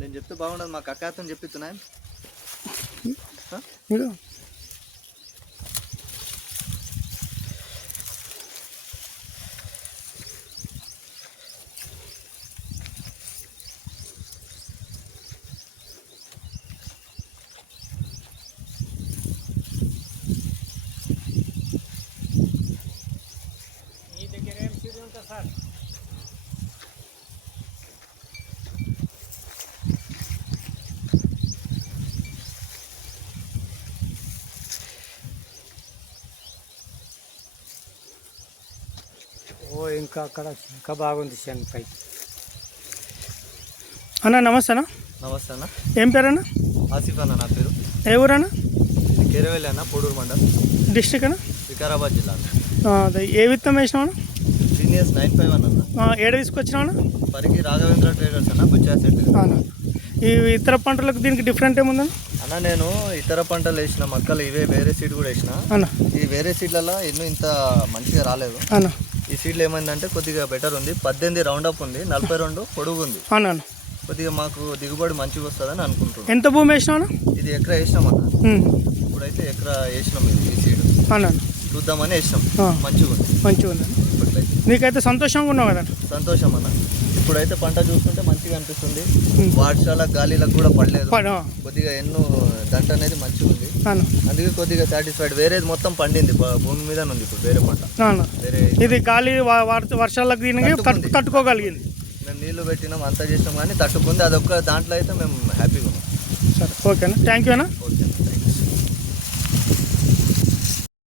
నేను చెప్తే బాగుండదు, మా కక్కతో చెప్పిస్తున్నా. మీ దగ్గర ఏం సీడ్ ఉంటుంది సార్? ఇంకా అక్కడ ఇంకా బాగుంది శనగపై. అన్న నమస్తే అన్న. నమస్తే అన్న. ఏం పేరు అన్న? ఆసిఫ్ అన్న నా పేరు. ఏ ఊరన్నా? కేరవెల్లి అన్న, పొడూరు మండలం, డిస్ట్రిక్ట్ అన్న? వికారాబాద్ జిల్లా. అదే ఏ విత్తనం వేసినావు అన్న? సీనియర్స్ 951 అన్న. ఏడ తీసుకొచ్చినావు అన్న? పరికి రాఘవేంద్ర ట్రేడర్స్ అన్న, బుచ్చాసెట్. ఈ ఇతర పంటలకు దీనికి డిఫరెంట్ ఏముందన్న? అన్న నేను ఇతర పంటలు వేసిన మొక్కలు ఇవే, వేరే సీడ్ కూడా వేసిన అన్న. ఈ వేరే సీడ్లలో ఎన్నో ఇంత మంచిగా రాలేదు అన్న. ఈ సీడ్లు ఏమైందంటే కొద్దిగా బెటర్ ఉంది. 18 రౌండ్ అప్ ఉంది, 42 పొడుగు ఉంది. అన్న. కొద్దిగా మాకు దిగుబడి మంచిగా వస్తుందని అనుకుంటున్నాం. ఎంత భూమి వేసినావు అన్న? ఇది ఎకరా వేసినాం అన్న. ఇప్పుడైతే ఎకరా వేసినాం ఈ సీడ్. అన్న చూద్దామని వేసినాం. మంచిగా ఉంది. మంచిగా ఉంది. ఇప్పట్లయితే నీకైతే సంతోషంగా ఉన్నావు కదా? సంతోషం అన్న. ఇప్పుడైతే పంట చూస్తుంటే మంచిగా అనిపిస్తుంది. వర్షాల గాలిలకు కూడా పడలేదు. కొద్దిగా ఎన్నో దంట అనేది మంచిగా ఉంది. అందుకే కొద్దిగా సాటిస్ఫైడ్. వేరేది మొత్తం పండింది, భూమి మీద ఉంది ఇప్పుడు వేరే పంట. వేరే ఇది గాలి వర్షాలకు దీనికి తట్టుకోగలిగింది. మేము నీళ్లు పెట్టినాం, అంతా చేసినాం కానీ తట్టుకుంది. అదొక్క దాంట్లో అయితే మేము హ్యాపీగా ఉన్నాం. సరే, ఓకేనా? థ్యాంక్ యూ అన్న. ఓకే.